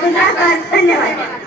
धन्यवाद.